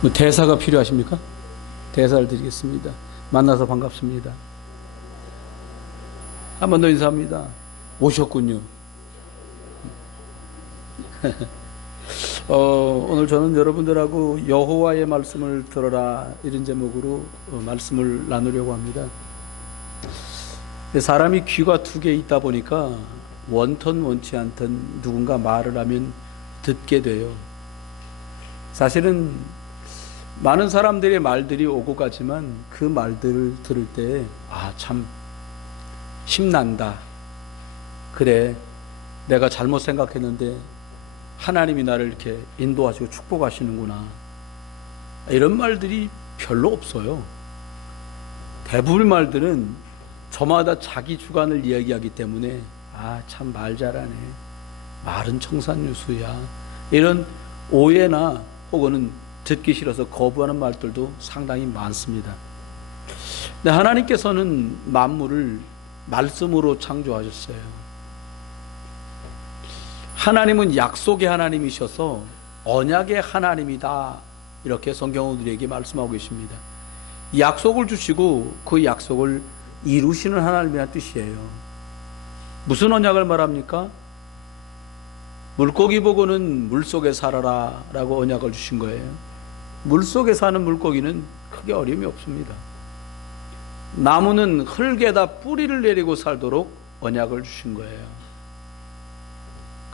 뭐 대사가 필요하십니까? 대사를 드리겠습니다. 만나서 반갑습니다. 한 번 더 인사합니다. 오셨군요. 오늘 저는 여러분들하고 여호와의 말씀을 들어라 이런 제목으로 말씀을 나누려고 합니다. 사람이 귀가 두 개 있다 보니까 원턴 원치 않던 누군가 말을 하면 듣게 돼요. 사실은 많은 사람들의 말들이 오고 가지만 그 말들을 들을 때 참 힘난다. 그래, 내가 잘못 생각했는데 하나님이 나를 이렇게 인도하시고 축복하시는구나. 이런 말들이 별로 없어요. 대부분의 말들은 저마다 자기 주관을 이야기하기 때문에 참 말 잘하네, 말은 청산유수야, 이런 오해나 혹은 듣기 싫어서 거부하는 말들도 상당히 많습니다. 근데 하나님께서는 만물을 말씀으로 창조하셨어요. 하나님은 약속의 하나님이셔서 언약의 하나님이다, 이렇게 성경은 우리에게 말씀하고 계십니다. 약속을 주시고 그 약속을 이루시는 하나님이라는 뜻이에요. 무슨 언약을 말합니까? 물고기 보고는 물속에 살아라 라고 언약을 주신 거예요. 물속에 사는 물고기는 크게 어려움이 없습니다. 나무는 흙에다 뿌리를 내리고 살도록 언약을 주신 거예요.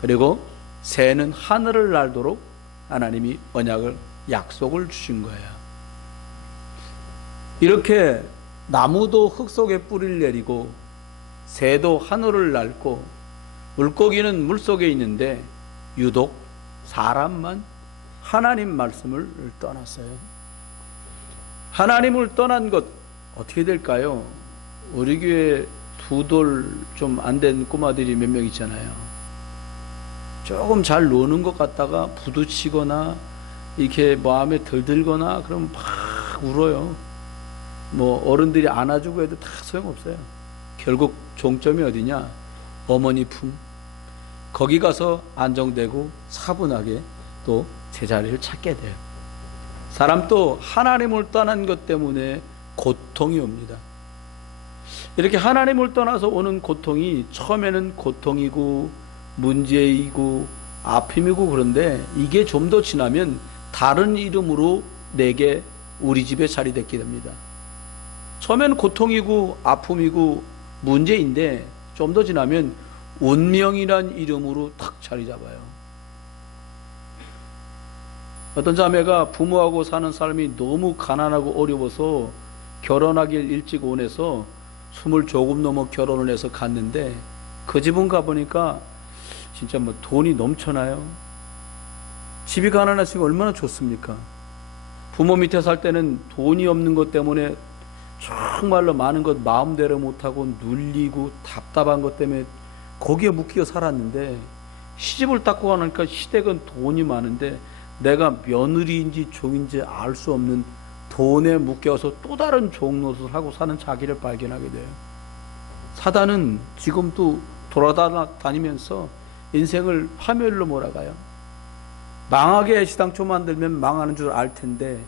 그리고 새는 하늘을 날도록 하나님이 언약을, 약속을 주신 거예요. 이렇게 나무도 흙 속에 뿌리를 내리고 새도 하늘을 날고 물고기는 물속에 있는데 유독 사람만 하나님 말씀을 떠났어요. 하나님을 떠난 것 어떻게 될까요? 우리 교회 두 돌 좀 안 된 꼬마들이 몇 명 있잖아요. 조금 잘 노는 것 같다가 부딪히거나 이렇게 마음에 들거나 그러면 막 울어요. 뭐 어른들이 안아주고 해도 다 소용없어요. 결국 종점이 어디냐? 어머니 품. 거기 가서 안정되고 차분하게 또 제자리를 찾게 돼요. 사람 또 하나님을 떠난 것 때문에 고통이 옵니다. 이렇게 하나님을 떠나서 오는 고통이 처음에는 고통이고 문제이고 아픔이고, 그런데 이게 좀 더 지나면 다른 이름으로 내게 우리 집에 자리됐게 됩니다. 처음에는 고통이고 아픔이고 문제인데 좀 더 지나면 운명이란 이름으로 탁 자리 잡아요. 어떤 자매가 부모하고 사는 삶이 너무 가난하고 어려워서 결혼하길 일찍 원해서 20 조금 넘어 결혼을 해서 갔는데 그 집은 가보니까 진짜 뭐 돈이 넘쳐나요. 집이 가난하시고 얼마나 좋습니까? 부모 밑에 살 때는 돈이 없는 것 때문에 정말로 많은 것 마음대로 못하고 눌리고 답답한 것 때문에 거기에 묶여 살았는데, 시집을 닦고 가니까 시댁은 돈이 많은데 내가 며느리인지 종인지 알 수 없는 돈에 묶여서 또 다른 종노릇을 하고 사는 자기를 발견하게 돼요. 사단은 지금도 돌아다니면서 인생을 파멸로 몰아가요. 망하게 시당초 만들면 망하는 줄 알 텐데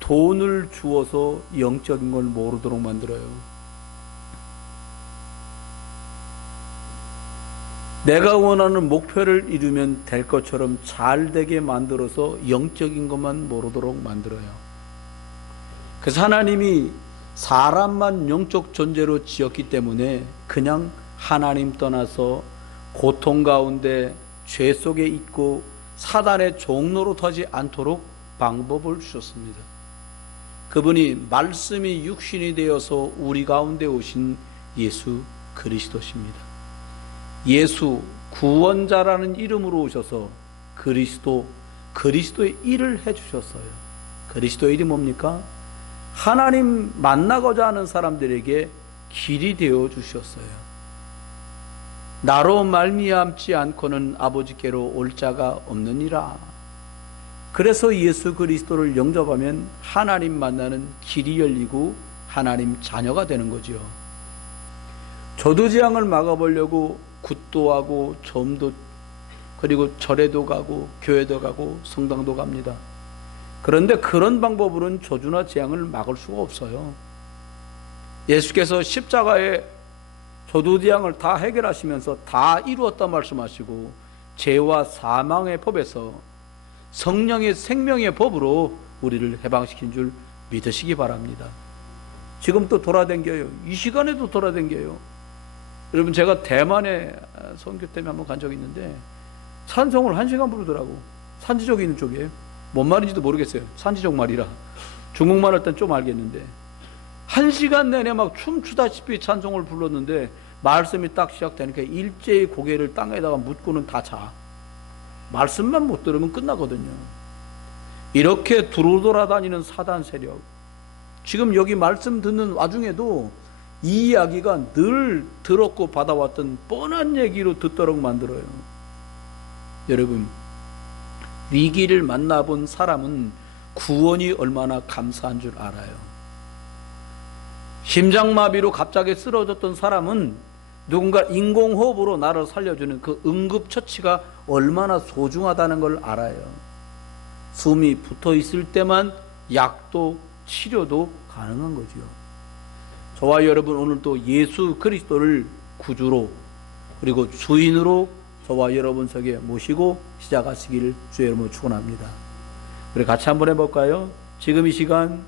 돈을 주어서 영적인 걸 모르도록 만들어요. 내가 원하는 목표를 이루면 될 것처럼 잘 되게 만들어서 영적인 것만 모르도록 만들어요. 그래서 하나님이 사람만 영적 존재로 지었기 때문에 그냥 하나님 떠나서 고통 가운데 죄 속에 있고 사단의 종로로 타지 않도록 방법을 주셨습니다. 그분이 말씀이 육신이 되어서 우리 가운데 오신 예수 그리스도십니다. 예수 구원자라는 이름으로 오셔서 그리스도의 일을 해주셨어요. 그리스도의 일이 뭡니까? 하나님 만나고자 하는 사람들에게 길이 되어 주셨어요. 나로 말미암지 않고는 아버지께로 올 자가 없느니라. 그래서 예수 그리스도를 영접하면 하나님 만나는 길이 열리고 하나님 자녀가 되는 거죠. 저도지향을 막아보려고 굿도 하고 점도, 그리고 절에도 가고 교회도 가고 성당도 갑니다. 그런데 그런 방법으로는 저주나 재앙을 막을 수가 없어요. 예수께서 십자가에 저주 재앙을 다 해결하시면서 다 이루었다 말씀하시고 죄와 사망의 법에서 성령의 생명의 법으로 우리를 해방시킨 줄 믿으시기 바랍니다. 지금 또 돌아다녀요. 이 시간에도 돌아다녀요. 여러분, 제가 대만에 선교 때문에 한번 간 적이 있는데 찬송을 1시간 부르더라고. 산지족이 있는 쪽이에요. 뭔 말인지도 모르겠어요. 산지족 말이라. 중국말 할 땐 좀 알겠는데 1시간 내내 막 춤추다시피 찬송을 불렀는데 말씀이 딱 시작되니까 일제히 고개를 땅에다가 묻고는 다 자. 말씀만 못 들으면 끝나거든요. 이렇게 두루돌아다니는 사단 세력, 지금 여기 말씀 듣는 와중에도 이 이야기가 늘 들었고 받아왔던 뻔한 얘기로 듣도록 만들어요. 여러분, 위기를 만나본 사람은 구원이 얼마나 감사한 줄 알아요. 심장마비로 갑자기 쓰러졌던 사람은 누군가 인공호흡으로 나를 살려주는 그 응급처치가 얼마나 소중하다는 걸 알아요. 숨이 붙어 있을 때만 약도 치료도 가능한 거죠. 저와 여러분, 오늘도 예수 그리스도를 구주로 그리고 주인으로 저와 여러분 속에 모시고 시작하시기를 주의 이름으로 축원합니다. 우리 같이 한번 해볼까요? 지금 이 시간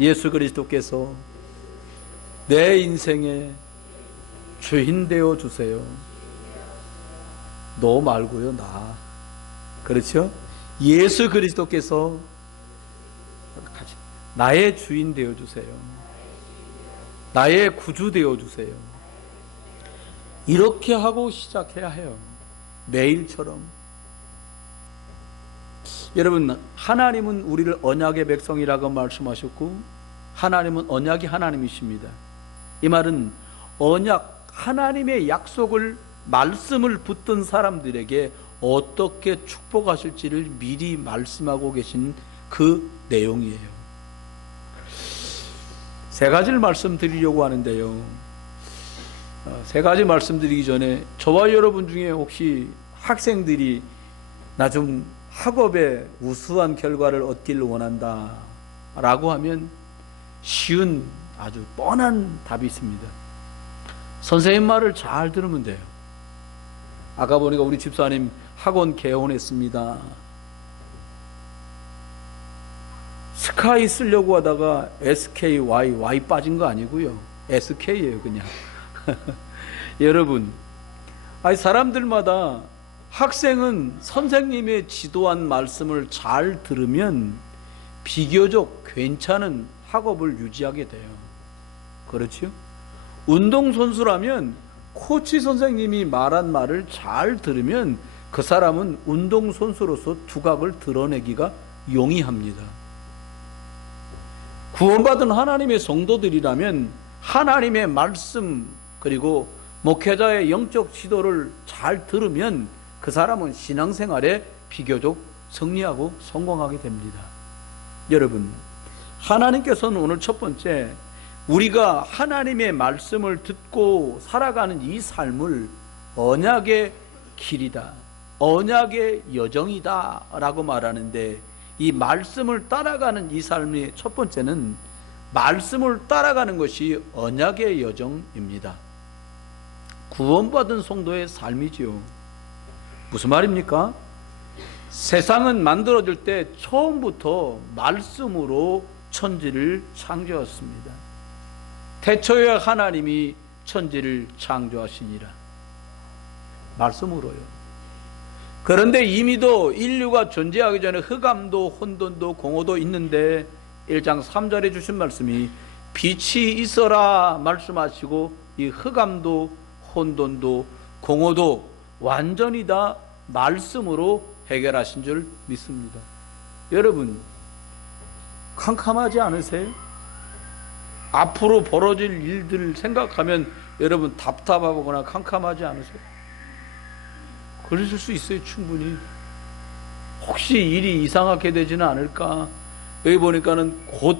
예수 그리스도께서 내 인생의 주인 되어 주세요. 너 말고요, 나. 그렇죠? 예수 그리스도께서 나의 주인 되어 주세요. 나의 구주 되어 주세요. 이렇게 하고 시작해야 해요. 매일처럼. 여러분, 하나님은 우리를 언약의 백성이라고 말씀하셨고 하나님은 언약이 하나님이십니다. 이 말은 언약, 하나님의 약속을, 말씀을 붙든 사람들에게 어떻게 축복하실지를 미리 말씀하고 계신 그 내용이에요. 세 가지를 말씀드리려고 하는데요. 세 가지 말씀드리기 전에 저와 여러분 중에 혹시 학생들이 나 좀 학업에 우수한 결과를 얻기를 원한다 라고 하면 쉬운 아주 뻔한 답이 있습니다. 선생님 말을 잘 들으면 돼요. 아까 보니까 우리 집사님 학원 개원했습니다. 스카이 쓰려고 하다가 SKY 빠진 거 아니고요. SK예요, 그냥. 여러분, 사람들마다 학생은 선생님의 지도한 말씀을 잘 들으면 비교적 괜찮은 학업을 유지하게 돼요. 그렇죠? 운동선수라면 코치 선생님이 말한 말을 잘 들으면 그 사람은 운동선수로서 두각을 드러내기가 용이합니다. 구원받은 하나님의 성도들이라면 하나님의 말씀 그리고 목회자의 영적 지도를 잘 들으면 그 사람은 신앙생활에 비교적 승리하고 성공하게 됩니다. 여러분, 하나님께서는 오늘 첫 번째, 우리가 하나님의 말씀을 듣고 살아가는 이 삶을 언약의 길이다, 언약의 여정이다 라고 말하는데, 이 말씀을 따라가는 이 삶의 첫 번째는 말씀을 따라가는 것이 언약의 여정입니다. 구원받은 성도의 삶이지요. 무슨 말입니까? 세상은 만들어질 때 처음부터 말씀으로 천지를 창조했습니다. 태초에 하나님이 천지를 창조하시니라. 말씀으로요. 그런데 이미도 인류가 존재하기 전에 흑암도 혼돈도 공허도 있는데 1장 3절에 주신 말씀이 빛이 있어라 말씀하시고 이 흑암도 혼돈도 공허도 완전히 다 말씀으로 해결하신 줄 믿습니다. 여러분, 캄캄하지 않으세요? 앞으로 벌어질 일들을 생각하면 여러분 답답하거나 캄캄하지 않으세요? 그러실 수 있어요. 충분히. 혹시 일이 이상하게 되지는 않을까? 여기 보니까는 곧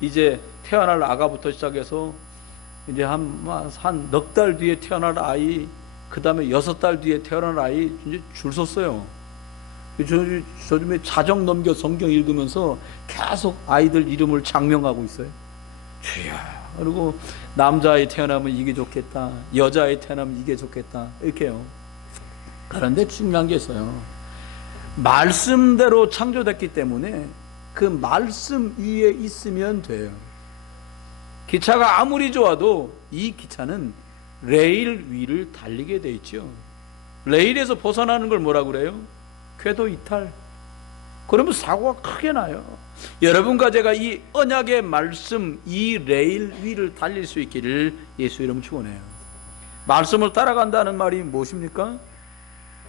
이제 태어날 아가부터 시작해서 이제 한 넉 달 뒤에 태어날 아이, 그 다음에 6달 뒤에 태어날 아이 이제 줄 섰어요. 요즘에 자정 넘겨 성경 읽으면서 계속 아이들 이름을 장명하고 있어요. 주여. 그리고 남자에 태어나면 이게 좋겠다, 여자에 태어나면 이게 좋겠다, 이렇게요. 그런데 중요한 게 있어요. 말씀대로 창조됐기 때문에 그 말씀 위에 있으면 돼요. 기차가 아무리 좋아도 이 기차는 레일 위를 달리게 돼 있죠. 레일에서 벗어나는 걸 뭐라고 그래요? 궤도 이탈. 그러면 사고가 크게 나요. 여러분과 제가 이 언약의 말씀, 이 레일 위를 달릴 수 있기를 예수 이름 축원해요. 말씀을 따라간다는 말이 무엇입니까?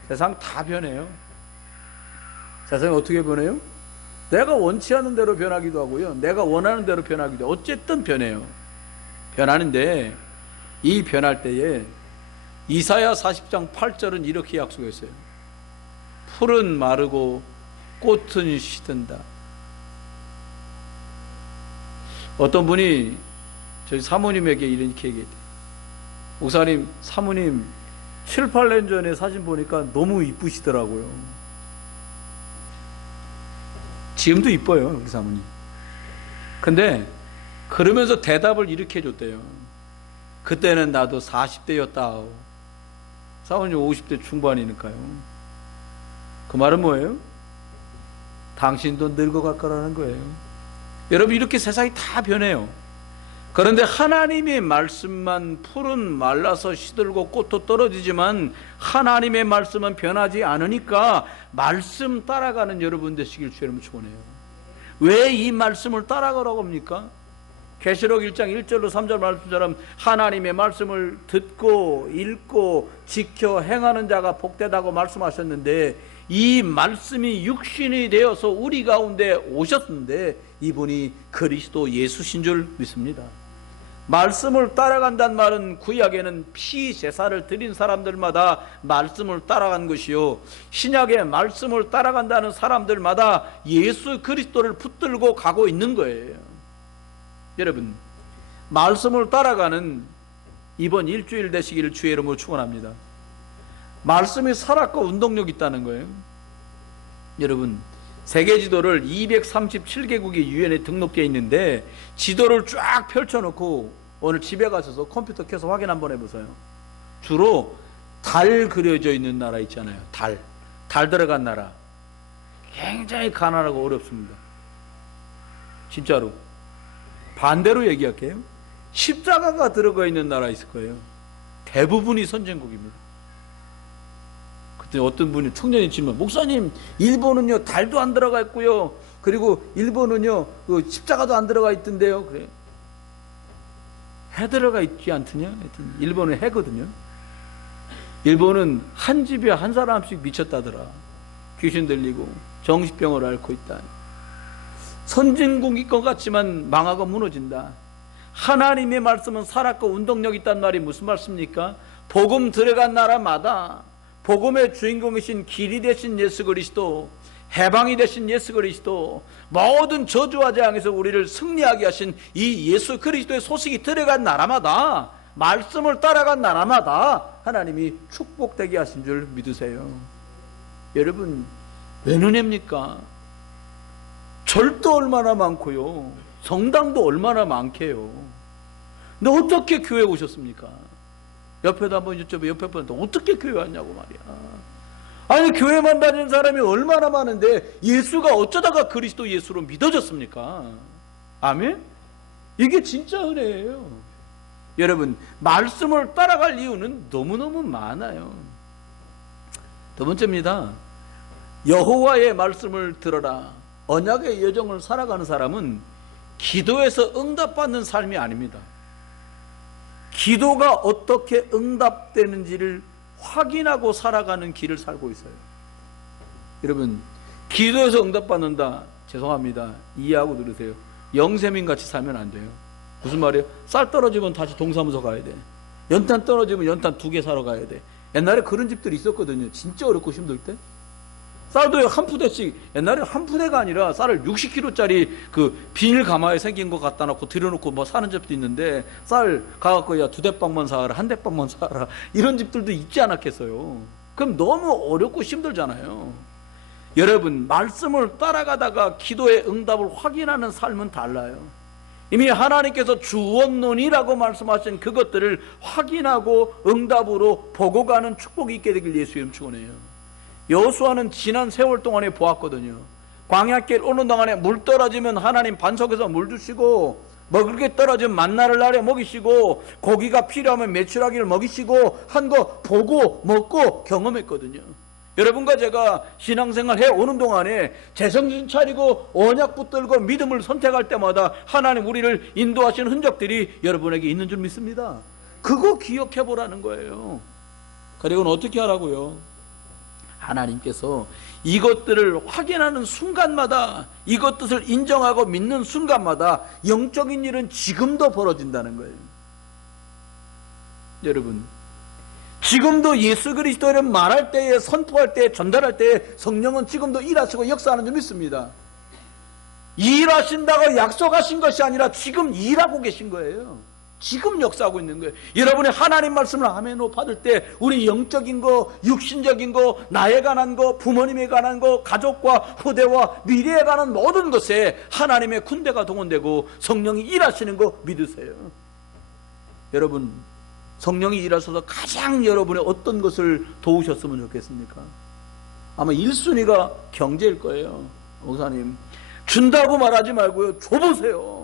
세상 다 변해요. 세상이 어떻게 변해요? 내가 원치 않는 대로 변하기도 하고요, 내가 원하는 대로 변하기도 하고, 어쨌든 변해요. 변하는데 이 변할 때에 이사야 40장 8절은 이렇게 약속했어요. 풀은 마르고 꽃은 시든다. 어떤 분이 저희 사모님에게 이렇게 얘기했대요. 목사님, 사모님 7, 8년 전에 사진 보니까 너무 이쁘시더라고요. 지금도 이뻐요, 우리 사모님. 근데 그러면서 대답을 이렇게 해줬대요. 그때는 나도 40대였다. 사모님 50대 중반이니까요. 그 말은 뭐예요? 당신도 늙어갈 거라는 거예요. 여러분, 이렇게 세상이 다 변해요. 그런데 하나님의 말씀만, 풀은 말라서 시들고 꽃도 떨어지지만 하나님의 말씀은 변하지 않으니까 말씀 따라가는 여러분 되시길 주님 축원해요. 왜 이 말씀을 따라가라고 합니까? 계시록 1장 1절로 3절 말씀처럼 하나님의 말씀을 듣고 읽고 지켜 행하는 자가 복되다고 말씀하셨는데, 이 말씀이 육신이 되어서 우리 가운데 오셨는데 이분이 그리스도 예수신 줄 믿습니다. 말씀을 따라간다는 말은 구약에는 피 제사를 드린 사람들마다 말씀을 따라간 것이요, 신약의 말씀을 따라간다는 사람들마다 예수 그리스도를 붙들고 가고 있는 거예요. 여러분, 말씀을 따라가는 이번 일주일 되시기를 주의 이름으로 축원합니다. 말씀이 살았고 운동력 있다는 거예요. 여러분, 세계 지도를 237개국의 유엔에 등록되어 있는데 지도를 쫙 펼쳐놓고 오늘 집에 가셔서 컴퓨터 켜서 확인 한번 해보세요. 주로 달 그려져 있는 나라 있잖아요. 달 들어간 나라. 굉장히 가난하고 어렵습니다. 진짜로. 반대로 얘기할게요. 십자가가 들어가 있는 나라 있을 거예요. 대부분이 선진국입니다. 그때 어떤 분이 청년이 질문, 목사님, 일본은요 달도 안 들어가 있고요, 그리고 일본은요 그 십자가도 안 들어가 있던데요. 그래, 해 들어가 있지 않더냐? 하여튼 일본은 해거든요. 일본은 한 집에 한 사람씩 미쳤다더라. 귀신 들리고 정신병을 앓고 있다. 선진국일 것 같지만 망하고 무너진다. 하나님의 말씀은 살았고 운동력 있단 말이 무슨 말씀입니까? 복음 들어간 나라마다 복음의 주인공이신 길이 되신 예수 그리스도, 해방이 되신 예수 그리스도, 모든 저주와 재앙에서 우리를 승리하게 하신 이 예수 그리스도의 소식이 들어간 나라마다, 말씀을 따라간 나라마다 하나님이 축복되게 하신 줄 믿으세요. 여러분, 왜 은혜입니까? 절도 얼마나 많고요, 성당도 얼마나 많게요. 근데 어떻게 교회에 오셨습니까? 옆에도 한번 여쭤봐. 옆에 분한테 어떻게 교회 왔냐고 말이야. 아니, 교회만 다니는 사람이 얼마나 많은데 예수가 어쩌다가 그리스도 예수로 믿어졌습니까? 아멘? 이게 진짜 은혜예요. 여러분, 말씀을 따라갈 이유는 너무너무 많아요. 두 번째입니다. 여호와의 말씀을 들어라. 언약의 여정을 살아가는 사람은 기도에서 응답받는 삶이 아닙니다. 기도가 어떻게 응답되는지를 확인하고 살아가는 길을 살고 있어요. 여러분, 기도에서 응답받는다, 죄송합니다, 이해하고 들으세요. 영세민같이 살면 안 돼요. 무슨 말이에요? 쌀 떨어지면 다시 동사무소 가야 돼. 연탄 떨어지면 연탄 2개 사러 가야 돼. 옛날에 그런 집들이 있었거든요. 진짜 어렵고 힘들 때. 쌀도 한 푸대씩, 옛날에 한 푸대가 아니라 쌀을 60kg짜리 그 비닐 가마에 생긴 거 갖다 놓고 들여놓고 뭐 사는 집도 있는데, 쌀 가갖고 야 2대빵만 사라, 1대빵만 사라, 이런 집들도 있지 않았겠어요. 그럼 너무 어렵고 힘들잖아요. 여러분, 말씀을 따라가다가 기도의 응답을 확인하는 삶은 달라요. 이미 하나님께서 주원론이라고 말씀하신 그것들을 확인하고 응답으로 보고 가는 축복이 있게 되길 예수 이름 축원해요. 여호수아는 지난 세월 동안에 보았거든요. 광야길 오는 동안에 물 떨어지면 하나님 반석에서 물 주시고, 먹을 게 떨어지면 만나를 날에 먹이시고, 고기가 필요하면 메추라기를 먹이시고 한 거 보고 먹고 경험했거든요. 여러분과 제가 신앙생활 해오는 동안에 제정신 차리고 언약 붙들고 믿음을 선택할 때마다 하나님 우리를 인도하시는 흔적들이 여러분에게 있는 줄 믿습니다. 그거 기억해 보라는 거예요. 그리고는 어떻게 하라고요? 하나님께서 이것들을 확인하는 순간마다, 이것들을 인정하고 믿는 순간마다 영적인 일은 지금도 벌어진다는 거예요. 여러분, 지금도 예수 그리스도를 말할 때에, 선포할 때에, 전달할 때에 성령은 지금도 일하시고 역사하는 줄 믿습니다. 일하신다고 약속하신 것이 아니라 지금 일하고 계신 거예요. 지금 역사하고 있는 거예요. 여러분이 하나님 말씀을 아멘으로 받을 때 우리 영적인 거, 육신적인 거, 나에 관한 거, 부모님에 관한 거, 가족과 후대와 미래에 관한 모든 것에 하나님의 군대가 동원되고 성령이 일하시는 거 믿으세요. 여러분, 성령이 일하셔서 가장 여러분의 어떤 것을 도우셨으면 좋겠습니까? 아마 1순위가 경제일 거예요. 목사님, 준다고 말하지 말고요, 줘보세요.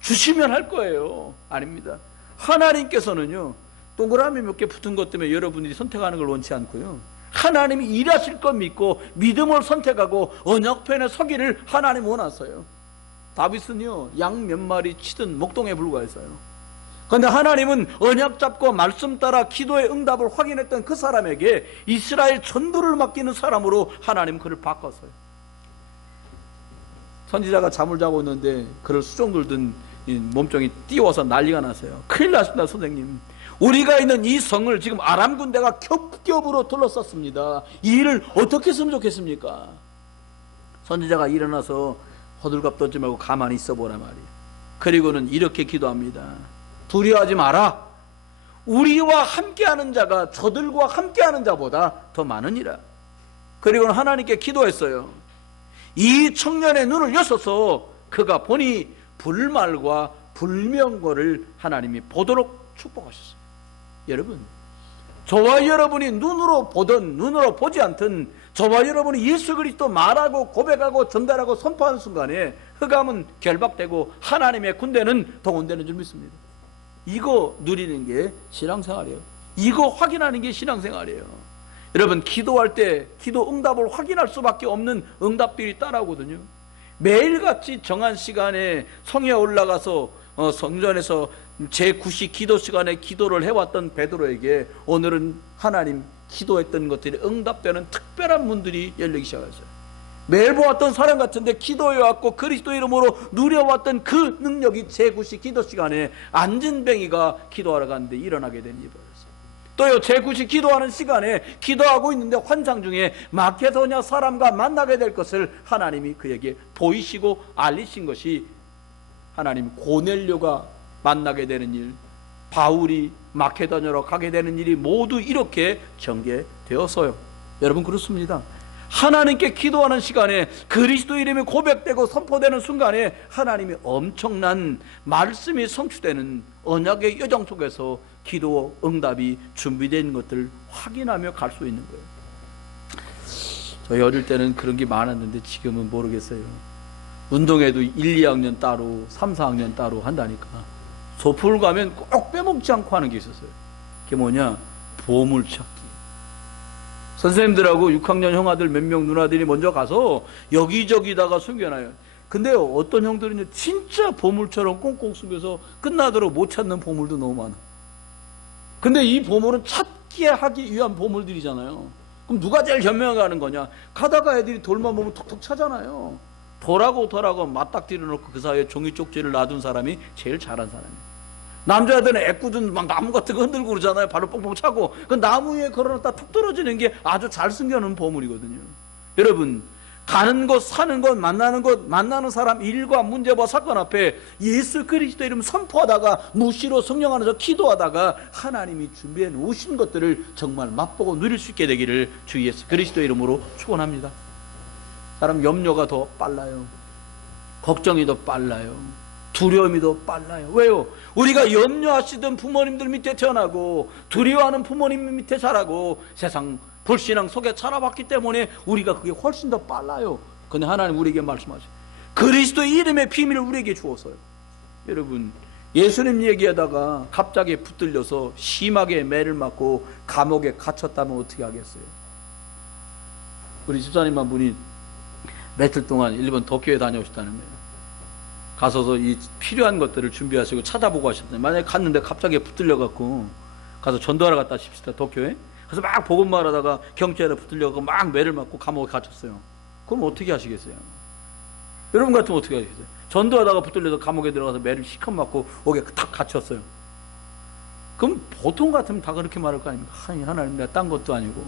주시면 할 거예요. 아닙니다. 하나님께서는요, 동그라미 몇 개 붙은 것 때문에 여러분들이 선택하는 걸 원치 않고요, 하나님이 일하실 것 믿고 믿음을 선택하고 언약편에 서기를 하나님 원하세요. 다윗은요, 양 몇 마리 치든 목동에 불과했어요. 그런데 하나님은 언약 잡고 말씀 따라 기도의 응답을 확인했던 그 사람에게 이스라엘 전부를 맡기는 사람으로 하나님 그를 바꿨어요. 선지자가 잠을 자고 있는데 그를 수종들 든 몸종이 뛰어와서 난리가 났어요. 큰일 났습니다, 선생님. 우리가 있는 이 성을 지금 아람 군대가 겹겹으로 둘러쌌습니다. 이 일을 어떻게 했으면 좋겠습니까? 선지자가 일어나서 호들갑 떨지 말고 가만히 있어 보란 말이에요. 그리고는 이렇게 기도합니다. 두려워하지 마라. 우리와 함께하는 자가 저들과 함께하는 자보다 더 많으니라. 그리고는 하나님께 기도했어요. 이 청년의 눈을 여셔서 그가 보니 불말과 불명거를 하나님이 보도록 축복하셨어요. 여러분, 저와 여러분이 눈으로 보든 눈으로 보지 않든 저와 여러분이 예수 그리스도 말하고 고백하고 전달하고 선포하는 순간에 흑암은 결박되고 하나님의 군대는 동원되는 줄 믿습니다. 이거 누리는 게 신앙생활이에요. 이거 확인하는 게 신앙생활이에요. 여러분, 기도할 때 기도 응답을 확인할 수밖에 없는 응답들이 따라오거든요. 매일같이 정한 시간에 성에 올라가서 성전에서 제9시 기도 시간에 기도를 해왔던 베드로에게 오늘은 하나님 기도했던 것들이 응답되는 특별한 문들이 열리기 시작했어요. 매일 보았던 사람 같은데 기도해왔고 그리스도 이름으로 누려왔던 그 능력이 제9시 기도 시간에 안진뱅이가 기도하러 갔는데 일어나게 된 일이었어요. 또요, 제9시 기도하는 시간에 기도하고 있는데 환상 중에 마케도냐 사람과 만나게 될 것을 하나님이 그에게 보이시고 알리신 것이 하나님 고넬료가 만나게 되는 일, 바울이 마케도냐로 가게 되는 일이 모두 이렇게 전개되어서요. 여러분, 그렇습니다. 하나님께 기도하는 시간에 그리스도 이름이 고백되고 선포되는 순간에 하나님이 엄청난 말씀이 성취되는 언약의 여정 속에서 기도 응답이 준비된 것들을 확인하며 갈 수 있는 거예요. 저희 어릴 때는 그런 게 많았는데 지금은 모르겠어요. 운동회도 1, 2학년 따로 3, 4학년 따로 한다니까 소풍을 가면 꼭 빼먹지 않고 하는 게 있었어요. 그게 뭐냐? 보물찾기. 선생님들하고 6학년 형아들 몇 명 누나들이 먼저 가서 여기저기다가 숨겨놔요. 근데 어떤 형들은 진짜 보물처럼 꽁꽁 숨겨서 끝나도록 못 찾는 보물도 너무 많아. 근데 이 보물은 찾게 하기 위한 보물들이잖아요. 그럼 누가 제일 현명하게 하는 거냐? 가다가 애들이 돌만 보면 톡톡 차잖아요. 돌하고 맞닥뜨려 놓고 그 사이에 종이 쪽지를 놔둔 사람이 제일 잘한 사람이에요. 남자들은 애꿎은 막 나무 같은 거 흔들고 그러잖아요. 발로 뻥뻥 차고 그 나무 위에 걸어놨다 툭 떨어지는 게 아주 잘 숨겨놓은 보물이거든요. 여러분, 가는 곳, 사는 곳, 만나는 곳, 만나는 사람, 일과 문제와 사건 앞에 예수 그리스도 이름 선포하다가 무시로 성령 안에서 기도하다가 하나님이 준비해 놓으신 것들을 정말 맛보고 누릴 수 있게 되기를 주 예수 그리스도 이름으로 축원합니다. 사람 염려가 더 빨라요. 걱정이 더 빨라요. 두려움이 더 빨라요. 왜요? 우리가 염려하시던 부모님들 밑에 태어나고 두려워하는 부모님 밑에 자라고 세상 불신앙 속에 자라봤기 때문에 우리가 그게 훨씬 더 빨라요. 근데 하나님 우리에게 말씀하셔요. 그리스도의 이름의 비밀을 우리에게 주어서요. 여러분, 예수님 얘기하다가 갑자기 붙들려서 심하게 매를 맞고 감옥에 갇혔다면 어떻게 하겠어요? 우리 집사님 한 분이 며칠 동안 일본 도쿄에 다녀오셨다는 거예요. 가서서 이 필요한 것들을 준비하시고 찾아보고 하셨어요. 만약에 갔는데 갑자기 붙들려갖고 가서 전도하러 갔다 싶시다, 도쿄에. 그래서 막 복음말 하다가 경찰에 붙들려갖고 막 매를 맞고 감옥에 갇혔어요. 그럼 어떻게 하시겠어요? 여러분 같으면 어떻게 하시겠어요? 전도하다가 붙들려서 감옥에 들어가서 매를 시컷 맞고 거기에 탁 갇혔어요. 그럼 보통 같으면 다 그렇게 말할 거 아닙니까? 하나님, 내가 딴 것도 아니고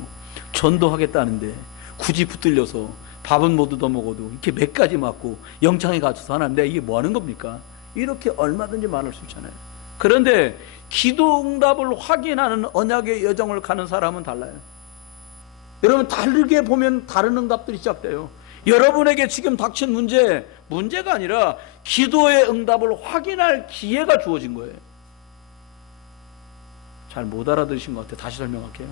전도하겠다는데 굳이 붙들려서 밥은 못 얻어먹어도 이렇게 몇 가지 맞고 영창에 갇혀서 하나님, 내가 이게 뭐 하는 겁니까? 이렇게 얼마든지 말할 수 있잖아요. 그런데 기도 응답을 확인하는 언약의 여정을 가는 사람은 달라요. 여러분, 다르게 보면 다른 응답들이 시작돼요. 여러분에게 지금 닥친 문제가 아니라 기도의 응답을 확인할 기회가 주어진 거예요. 잘 못 알아들으신 것 같아요. 다시 설명할게요.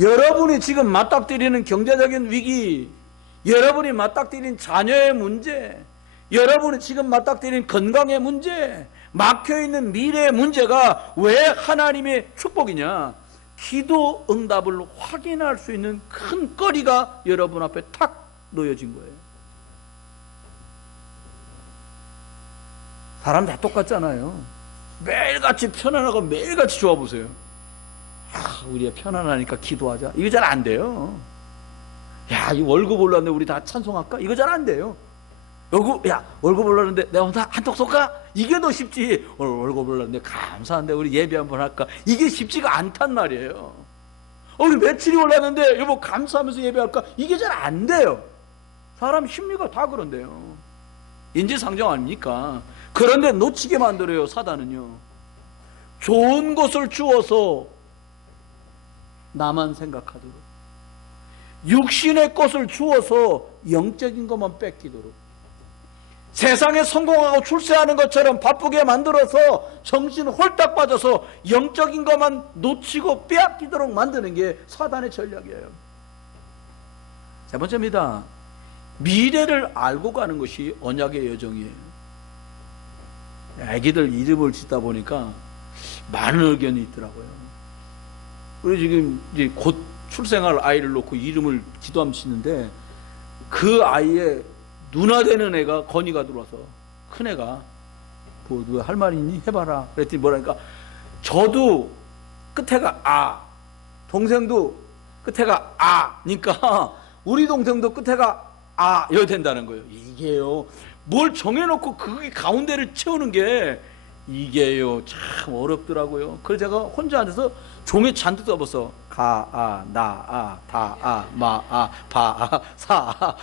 여러분이 지금 맞닥뜨리는 경제적인 위기, 여러분이 맞닥뜨린 자녀의 문제, 여러분이 지금 맞닥뜨린 건강의 문제, 막혀있는 미래의 문제가 왜 하나님의 축복이냐? 기도 응답을 확인할 수 있는 큰 거리가 여러분 앞에 탁 놓여진 거예요. 사람 다 똑같잖아요. 매일같이 편안하고 매일같이 좋아 보세요. 우리가 편안하니까 기도하자. 이거 잘 안 돼요. 야, 이 월급 올랐는데 우리 다 찬송할까? 이거 잘 안 돼요. 월급 올랐는데 내가 오늘 한턱 쏠까? 이게 더 쉽지. 월급 올랐는데 감사한데 우리 예배 한번 할까? 이게 쉽지가 않단 말이에요. 우리 며칠이 올랐는데 여보 감사하면서 예배할까? 이게 잘 안 돼요. 사람 심리가 다 그런데요. 인지상정 아닙니까? 그런데 놓치게 만들어요, 사단은요. 좋은 것을 주어서 나만 생각하도록, 육신의 것을 주어서 영적인 것만 뺏기도록, 세상에 성공하고 출세하는 것처럼 바쁘게 만들어서 정신 홀딱 빠져서 영적인 것만 놓치고 빼앗기도록 만드는 게 사단의 전략이에요. 세 번째입니다. 미래를 알고 가는 것이 언약의 여정이에요. 아기들 이름을 짓다 보니까 많은 의견이 있더라고요. 우리 지금 이제 곧 출생할 아이를 놓고 이름을 기도하면 짓는데 그 아이의 누나 되는 애가 건이가 들어와서 큰애가 뭐 누가 할 말 있니? 해봐라. 그랬더니 뭐라니까 저도 끝에가 아, 동생도 끝에가 아니까 우리 동생도 끝에가 아, 이래야 된다는 거예요. 이게요, 뭘 정해놓고 그 가운데를 채우는 게 이게요 참 어렵더라고요. 그래서 제가 혼자 앉아서 종이 잔뜩 써봤어. 가, 아, 나, 아, 다, 아, 마, 아, 바, 아, 사, 아,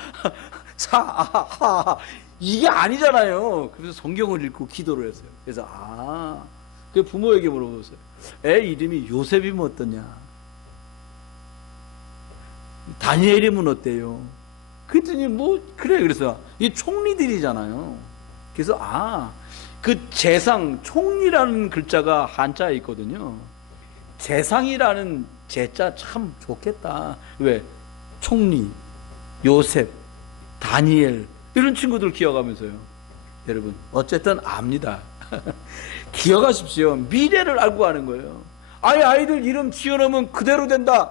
사, 아, 하. 이게 아니잖아요. 그래서 성경을 읽고 기도를 했어요. 그래서 그 부모에게 물어봤어요. 애 이름이 요셉이면 어떠냐? 다니엘이면 어때요? 그랬더니 뭐 그래. 그래서 이 총리들이잖아요. 그래서 그 재상, 총리라는 글자가 한자에 있거든요. 재상이라는 제자 참 좋겠다. 왜? 총리, 요셉, 다니엘 이런 친구들 기억하면서요. 여러분 어쨌든 압니다. 기억하십시오. 미래를 알고 가는 거예요. 아이들 이름 지어놓으면 그대로 된다,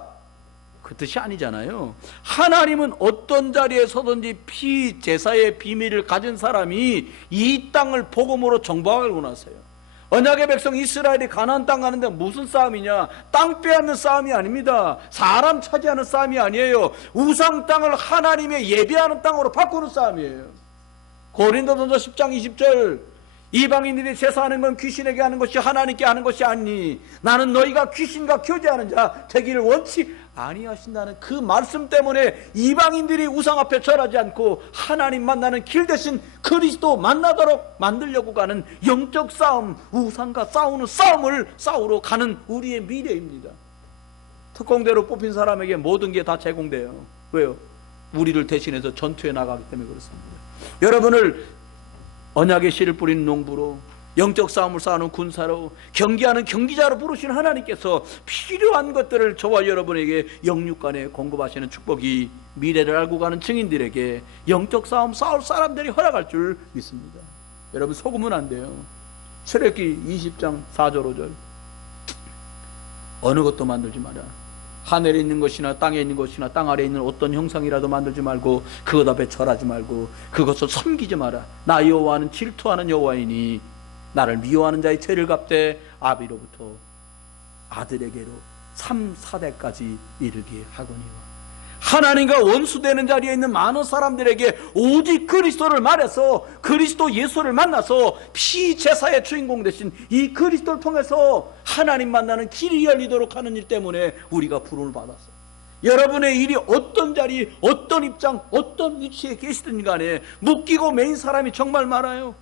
그 뜻이 아니잖아요. 하나님은 어떤 자리에 서든지 피제사의 비밀을 가진 사람이 이 땅을 복음으로 정복하길 원하세요. 언약의 백성 이스라엘이 가나안 땅 가는데 무슨 싸움이냐? 땅 빼앗는 싸움이 아닙니다. 사람 차지하는 싸움이 아니에요. 우상 땅을 하나님의 예배하는 땅으로 바꾸는 싸움이에요. 고린도전서 10장 20절, 이방인들이 제사하는 건 귀신에게 하는 것이 하나님께 하는 것이 아니니 나는 너희가 귀신과 교제하는 자 되기를 원치 아니하신다는 그 말씀 때문에 이방인들이 우상 앞에 절하지 않고 하나님 만나는 길 대신 그리스도 만나도록 만들려고 가는 영적 싸움, 우상과 싸우는 싸움을 싸우러 가는 우리의 미래입니다. 특공대로 뽑힌 사람에게 모든 게 다 제공돼요. 왜요? 우리를 대신해서 전투에 나가기 때문에 그렇습니다. 여러분을 언약의 씨를 뿌리는 농부로, 영적 싸움을 싸우는 군사로, 경기하는 경기자로 부르신 하나님께서 필요한 것들을 저와 여러분에게 영육간에 공급하시는 축복이 미래를 알고 가는 증인들에게 영적 싸움 싸울 사람들이 허락할 줄 믿습니다. 여러분 속으면 안 돼요. 출애굽기 20장 4절 5절 어느 것도 만들지 마라. 하늘에 있는 것이나 땅에 있는 것이나 땅 아래에 있는 어떤 형상이라도 만들지 말고 그것 앞에 절하지 말고 그것을 섬기지 마라. 나 여호와는 질투하는 여호와이니 나를 미워하는 자의 죄를 갚되 아비로부터 아들에게로 3, 4대까지 이르게 하거니와. 하나님과 원수되는 자리에 있는 많은 사람들에게 오직 그리스도를 말해서 그리스도 예수를 만나서 피제사의 주인공 되신 이 그리스도를 통해서 하나님 만나는 길이 열리도록 하는 일 때문에 우리가 부름을 받았어요. 여러분의 일이 어떤 자리, 어떤 입장, 어떤 위치에 계시든 간에 묶이고 매인 사람이 정말 많아요.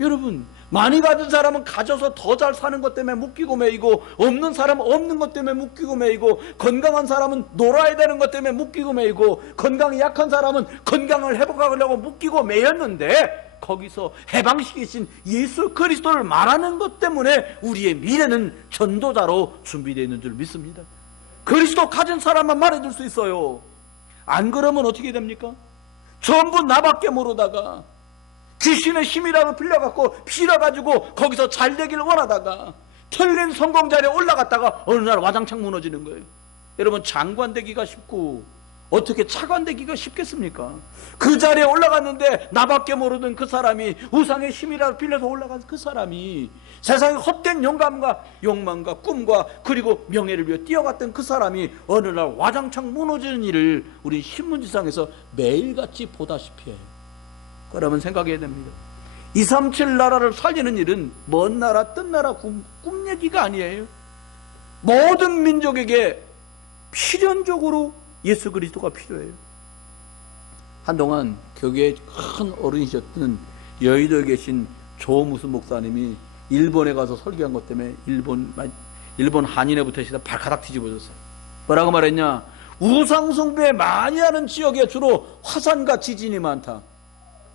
여러분 많이 가진 사람은 가져서 더 잘 사는 것 때문에 묶이고 매이고, 없는 사람은 없는 것 때문에 묶이고 매이고, 건강한 사람은 놀아야 되는 것 때문에 묶이고 매이고, 건강이 약한 사람은 건강을 회복하려고 묶이고 매였는데 거기서 해방시키신 예수 그리스도를 말하는 것 때문에 우리의 미래는 전도자로 준비되어 있는 줄 믿습니다. 그리스도 가진 사람만 말해줄 수 있어요. 안 그러면 어떻게 됩니까? 전부 나밖에 모르다가 귀신의 힘이라도 빌려가지고 거기서 잘 되기를 원하다가 틀린 성공 자리에 올라갔다가 어느 날 와장창 무너지는 거예요. 여러분 장관 되기가 쉽고 어떻게 차관 되기가 쉽겠습니까? 그 자리에 올라갔는데 나밖에 모르던 그 사람이, 우상의 힘이라도 빌려서 올라간 그 사람이 세상의 헛된 영감과 욕망과 꿈과 그리고 명예를 위해 뛰어갔던 그 사람이 어느 날 와장창 무너지는 일을 우리 신문지상에서 매일같이 보다시피 해요. 그러면 생각해야 됩니다. 237 나라를 살리는 일은 먼 나라, 뜬 나라 꿈 얘기가 아니에요. 모든 민족에게 필연적으로 예수 그리스도가 필요해요. 한동안 교계의 큰 어른이셨던 여의도에 계신 조무수 목사님이 일본에 가서 설교한 것 때문에 일본 한인회부터 시다 발가락 뒤집어졌어요. 뭐라고 말했냐? 우상숭배 많이 하는 지역에 주로 화산과 지진이 많다.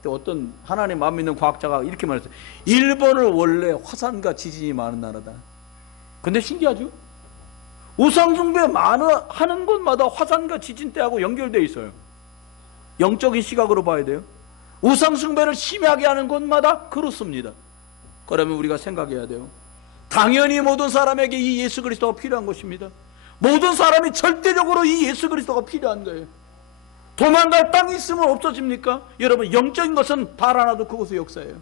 어떤 하나님 마음 믿는 과학자가 이렇게 말했어요. 일본은 원래 화산과 지진이 많은 나라다. 근데 신기하죠? 우상숭배 하는 곳마다 화산과 지진대하고 연결되어 있어요. 영적인 시각으로 봐야 돼요. 우상숭배를 심하게 하는 곳마다 그렇습니다. 그러면 우리가 생각해야 돼요. 당연히 모든 사람에게 이 예수 그리스도가 필요한 것입니다. 모든 사람이 절대적으로 이 예수 그리스도가 필요한 거예요. 도망갈 땅이 있으면 없어집니까? 여러분 영적인 것은 발 하나도 그곳의 역사예요.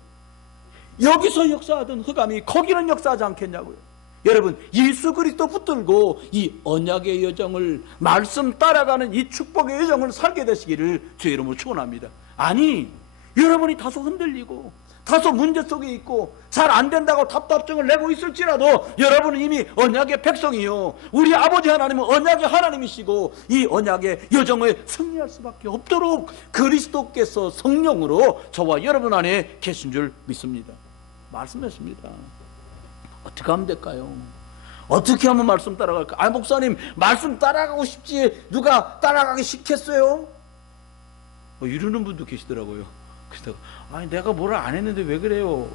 여기서 역사하던 흑암이 거기는 역사하지 않겠냐고요. 여러분 예수 그리스도 붙들고 이 언약의 여정을, 말씀 따라가는 이 축복의 여정을 살게 되시기를 주의 이름으로 축원합니다. 아니 여러분이 다소 흔들리고 다소 문제 속에 있고 잘 안 된다고 답답증을 내고 있을지라도 여러분은 이미 언약의 백성이요, 우리 아버지 하나님은 언약의 하나님이시고 이 언약의 여정을 승리할 수밖에 없도록 그리스도께서 성령으로 저와 여러분 안에 계신 줄 믿습니다. 말씀했습니다. 어떻게 하면 될까요? 어떻게 하면 말씀 따라갈까? 아 목사님 말씀 따라가고 싶지 누가 따라가기 싫겠어요? 이러는 분도 계시더라고요. 그래서 아니 내가 뭐를 안 했는데 왜 그래요?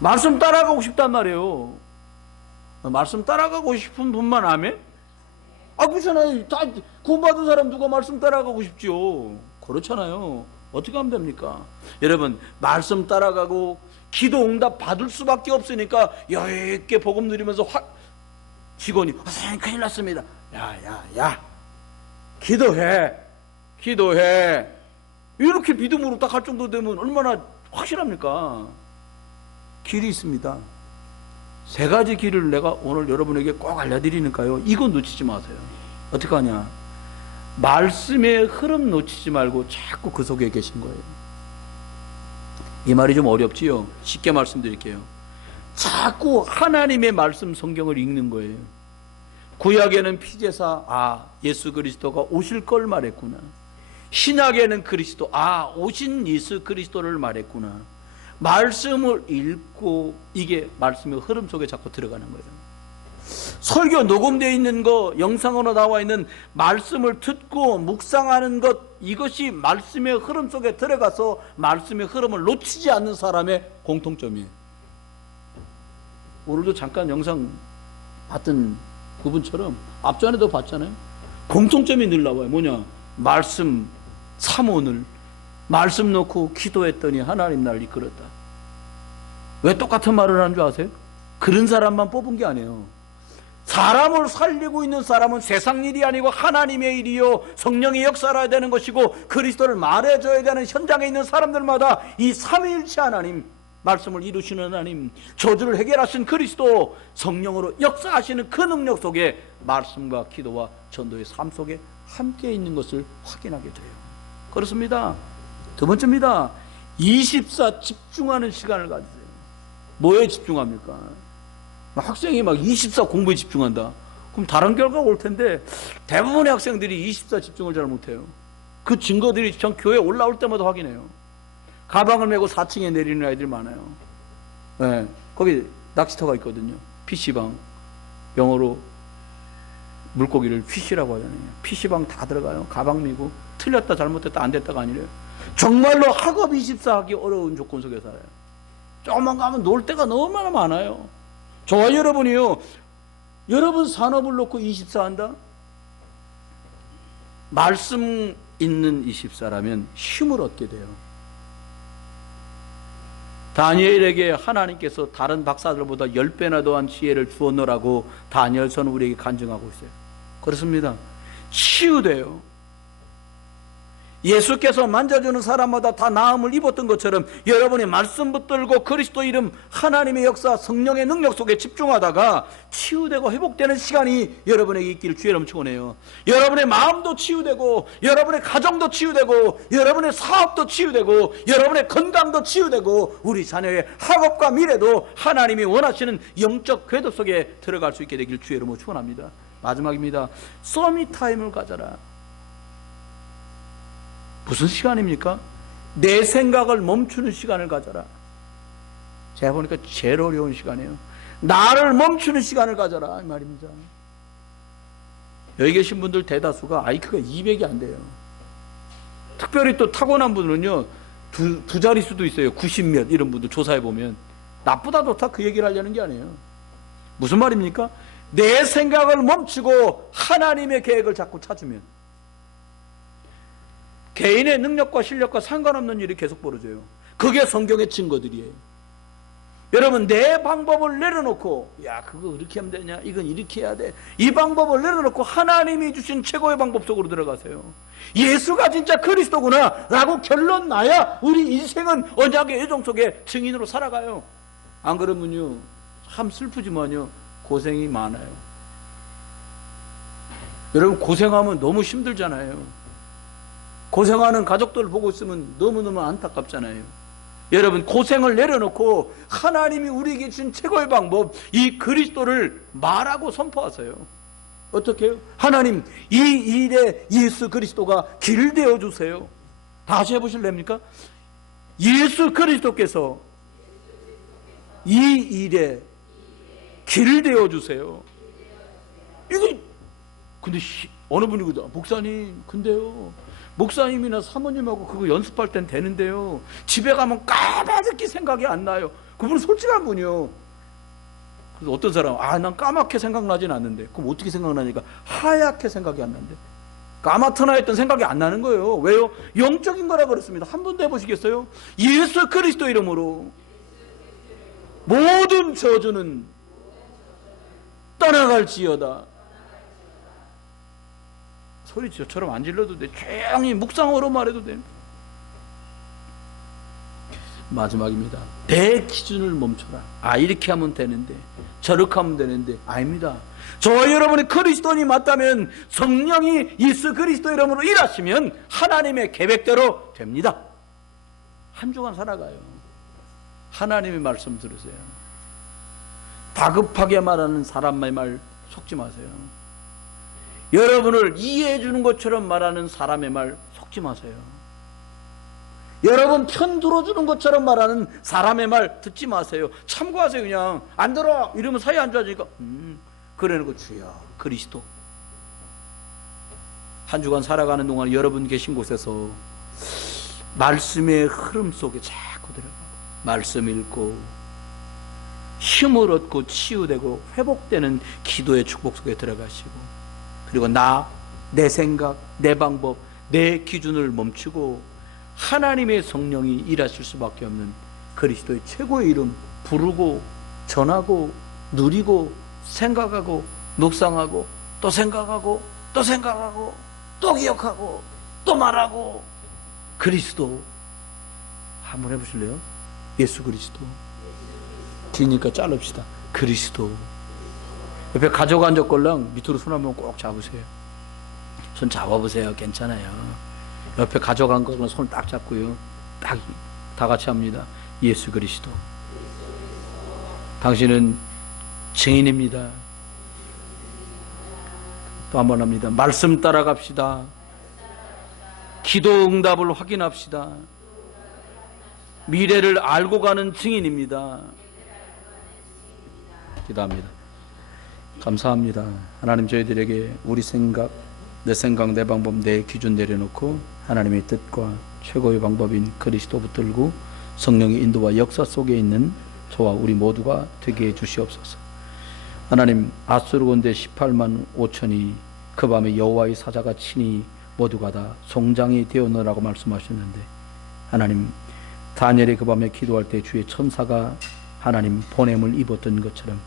말씀 따라가고 싶단 말이에요. 말씀 따라가고 싶은 분만 아멘? 그렇잖아요. 다 구원받은 사람 누가 말씀 따라가고 싶죠? 그렇잖아요. 어떻게 하면 됩니까? 여러분 말씀 따라가고 기도 응답 받을 수밖에 없으니까 여유 있게 복음 누리면서 직원이 선생님 큰일 났습니다. 야 기도해 이렇게 믿음으로 딱 할 정도 되면 얼마나 확실합니까? 길이 있습니다. 3가지 길을 내가 오늘 여러분에게 꼭 알려드리니까요, 이거 놓치지 마세요. 어떻게 하냐? 말씀의 흐름 놓치지 말고 자꾸 그 속에 계신 거예요. 이 말이 좀 어렵지요? 쉽게 말씀드릴게요. 자꾸 하나님의 말씀 성경을 읽는 거예요. 구약에는 피제사, 예수 그리스도가 오실 걸 말했구나. 신약에는 그리스도, 오신 예수 그리스도를 말했구나. 말씀을 읽고 이게 말씀의 흐름 속에 자꾸 들어가는 거예요. 설교 녹음되어 있는 거, 영상으로 나와 있는 말씀을 듣고 묵상하는 것, 이것이 말씀의 흐름 속에 들어가서 말씀의 흐름을 놓치지 않는 사람의 공통점이에요. 오늘도 잠깐 영상 봤던 그분처럼 앞전에도 봤잖아요. 공통점이 늘 나와요. 뭐냐? 말씀 사모늘, 말씀 놓고 기도했더니 하나님 날 이끌었다. 왜 똑같은 말을 하는 줄 아세요? 그런 사람만 뽑은 게 아니에요. 사람을 살리고 있는 사람은 세상 일이 아니고 하나님의 일이요, 성령의 역사를 되는 것이고, 그리스도를 말해줘야 되는 현장에 있는 사람들마다 이 삼위일체 하나님, 말씀을 이루시는 하나님, 저주를 해결하신 그리스도, 성령으로 역사하시는 그 능력 속에 말씀과 기도와 전도의 삶 속에 함께 있는 것을 확인하게 돼요. 그렇습니다. 두 번째입니다. 24 집중하는 시간을 가지세요. 뭐에 집중합니까? 학생이 막 24 공부에 집중한다. 그럼 다른 결과가 올 텐데, 대부분의 학생들이 24 집중을 잘 못해요. 그 증거들이 전 교회 올라올 때마다 확인해요. 가방을 메고 4층에 내리는 아이들이 많아요. 네, 거기 낚시터가 있거든요. PC방, 영어로 물고기를 피시라고 하잖아요. PC방 다 들어가요. 가방 메고 틀렸다 잘못됐다 안 됐다가 아니래요. 정말로 학업 24 하기 어려운 조건 속에 살아요. 조금만 가면 놀 데가 너무나 많아요. 저와 여러분이요, 여러분 산업을 놓고 24 한다? 말씀 있는 24라면 힘을 얻게 돼요. 다니엘에게 하나님께서 다른 박사들보다 10배나 더한 지혜를 주었노라고 다니엘서는 우리에게 간증하고 있어요. 그렇습니다. 치유돼요. 예수께서 만져주는 사람마다 다 나음을 입었던 것처럼 여러분이 말씀 붙들고 그리스도 이름, 하나님의 역사, 성령의 능력 속에 집중하다가 치유되고 회복되는 시간이 여러분에게 있기를 주의 이름으로 축원해요. 여러분의 마음도 치유되고, 여러분의 가정도 치유되고, 여러분의 사업도 치유되고, 여러분의 건강도 치유되고, 우리 자녀의 학업과 미래도 하나님이 원하시는 영적 궤도 속에 들어갈 수 있게 되기를 주의 이름으로 축원합니다. 마지막입니다. 서밋 타임을 가져라. 무슨 시간입니까? 내 생각을 멈추는 시간을 가져라. 제가 보니까 제일 어려운 시간이에요. 나를 멈추는 시간을 가져라 이 말입니다. 여기 계신 분들 대다수가 IQ가 200이 안 돼요. 특별히 또 타고난 분은요, 두 자릿수도 있어요. 90몇 이런 분들 조사해보면. 나쁘다 좋다 그 얘기를 하려는 게 아니에요. 무슨 말입니까? 내 생각을 멈추고 하나님의 계획을 자꾸 찾으면 개인의 능력과 실력과 상관없는 일이 계속 벌어져요. 그게 성경의 증거들이에요. 여러분, 내 방법을 내려놓고, 야, 그거 이렇게 하면 되냐, 이건 이렇게 해야 돼, 이 방법을 내려놓고 하나님이 주신 최고의 방법 속으로 들어가세요. 예수가 진짜 그리스도구나 라고 결론 나야 우리 인생은 언약의 예정 속에 증인으로 살아가요. 안 그러면요, 참 슬프지만요, 고생이 많아요. 여러분, 고생하면 너무 힘들잖아요. 고생하는 가족들을 보고 있으면 너무너무 안타깝잖아요. 여러분, 고생을 내려놓고 하나님이 우리에게 준 최고의 방법, 이 그리스도를 말하고 선포하세요. 어떻게 해요? 하나님, 이 일에 예수 그리스도가 길 되어주세요. 다시 해보실랍니까? 예수 그리스도께서 이 일에 길 되어주세요. 이거 근데 어느 분이 그러죠? 목사님, 근데요, 목사님이나 사모님하고 그거 연습할 땐 되는데요, 집에 가면 까맣게 생각이 안 나요. 그분은 솔직한 분이요. 그래서 어떤 사람은 난 까맣게 생각나진 않는데, 그럼 어떻게 생각나니까 하얗게 생각이 안 난대. 까맣거나 했던 생각이 안 나는 거예요. 왜요? 영적인 거라 그렇습니다. 한 번도 해보시겠어요? 예수 그리스도 이름으로 모든 저주는 떠나갈지어다. 소리 저처럼 안 질러도 돼. 조용히 묵상으로 말해도 돼. 마지막입니다. 내 기준을 멈춰라. 이렇게 하면 되는데, 저렇게 하면 되는데, 아닙니다. 저와 여러분이 그리스도인이 맞다면, 성령이 예수 그리스도 이름으로 일하시면 하나님의 계획대로 됩니다. 한 주간 살아가요. 하나님의 말씀 들으세요. 다급하게 말하는 사람의 말 속지 마세요. 여러분을 이해해 주는 것처럼 말하는 사람의 말 속지 마세요. 여러분 편 들어주는 것처럼 말하는 사람의 말 듣지 마세요. 참고하세요. 그냥 안 들어 이러면 사이 안 좋아지니까 그러는 주여 그리스도. 한 주간 살아가는 동안 여러분 계신 곳에서 말씀의 흐름 속에 자꾸 들어가고 말씀 읽고 힘을 얻고 치유되고 회복되는 기도의 축복 속에 들어가시고, 그리고 내 생각, 내 방법, 내 기준을 멈추고 하나님의 성령이 일하실 수밖에 없는 그리스도의 최고의 이름 부르고 전하고 누리고 생각하고 묵상하고 또 생각하고 또 생각하고 또 기억하고 또 말하고 그리스도. 한번 해보실래요? 예수 그리스도. 뒤니까 자릅시다. 그리스도. 옆에 가족 앉았걸랑 밑으로 손 한번 꼭 잡으세요. 손 잡아보세요. 괜찮아요. 옆에 가족 앉은 손 딱 잡고요. 딱 다 같이 합니다. 예수 그리스도. 당신은 증인입니다. 또 한 번 합니다. 말씀 따라갑시다. 기도 응답을 확인합시다. 미래를 알고 가는 증인입니다. 기도합니다. 감사합니다. 하나님, 저희들에게 우리 생각, 내 생각, 내 방법, 내 기준 내려놓고 하나님의 뜻과 최고의 방법인 그리스도 붙들고 성령의 인도와 역사 속에 있는 저와 우리 모두가 되게 해 주시옵소서. 하나님, 아수르 군대 18만 5천이 그 밤에 여호와의 사자가 친히 모두가 다 송장이 되었노라고 말씀하셨는데, 하나님, 다니엘이 그 밤에 기도할 때 주의 천사가 하나님 보냄을 입었던 것처럼,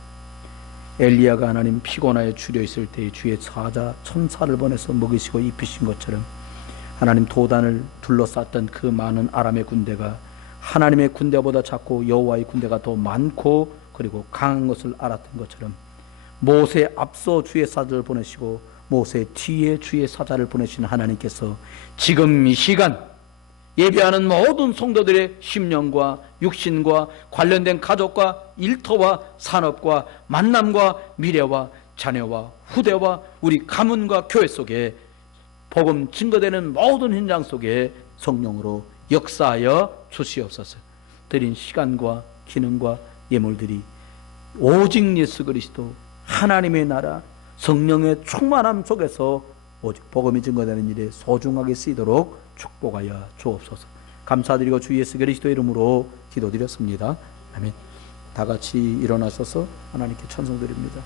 엘리야가 하나님 피곤하여 추려 있을 때 주의 사자 천사를 보내서 먹이시고 입히신 것처럼, 하나님 도단을 둘러쌌던 그 많은 아람의 군대가 하나님의 군대보다 작고 여호와의 군대가 더 많고 그리고 강한 것을 알았던 것처럼, 모세 앞서 주의 사자를 보내시고 모세 뒤에 주의 사자를 보내신 하나님께서 지금 이 시간 예배하는 모든 성도들의 심령과 육신과 관련된 가족과 일터와 산업과 만남과 미래와 자녀와 후대와 우리 가문과 교회 속에 복음 증거되는 모든 현장 속에 성령으로 역사하여 주시옵소서. 드린 시간과 기능과 예물들이 오직 예수 그리스도 하나님의 나라 성령의 충만함 속에서 오직 복음이 증거되는 일에 소중하게 쓰이도록 축복하여 주옵소서. 감사드리고 주 예수 그리스도의 이름으로 기도드렸습니다. 아멘. 다 같이 일어나셔서 하나님께 찬송드립니다.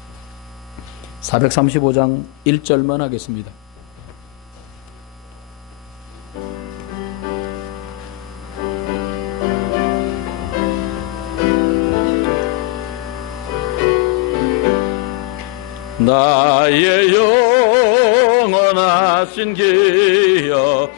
435장 1절만 하겠습니다. 나의 영원하신 기여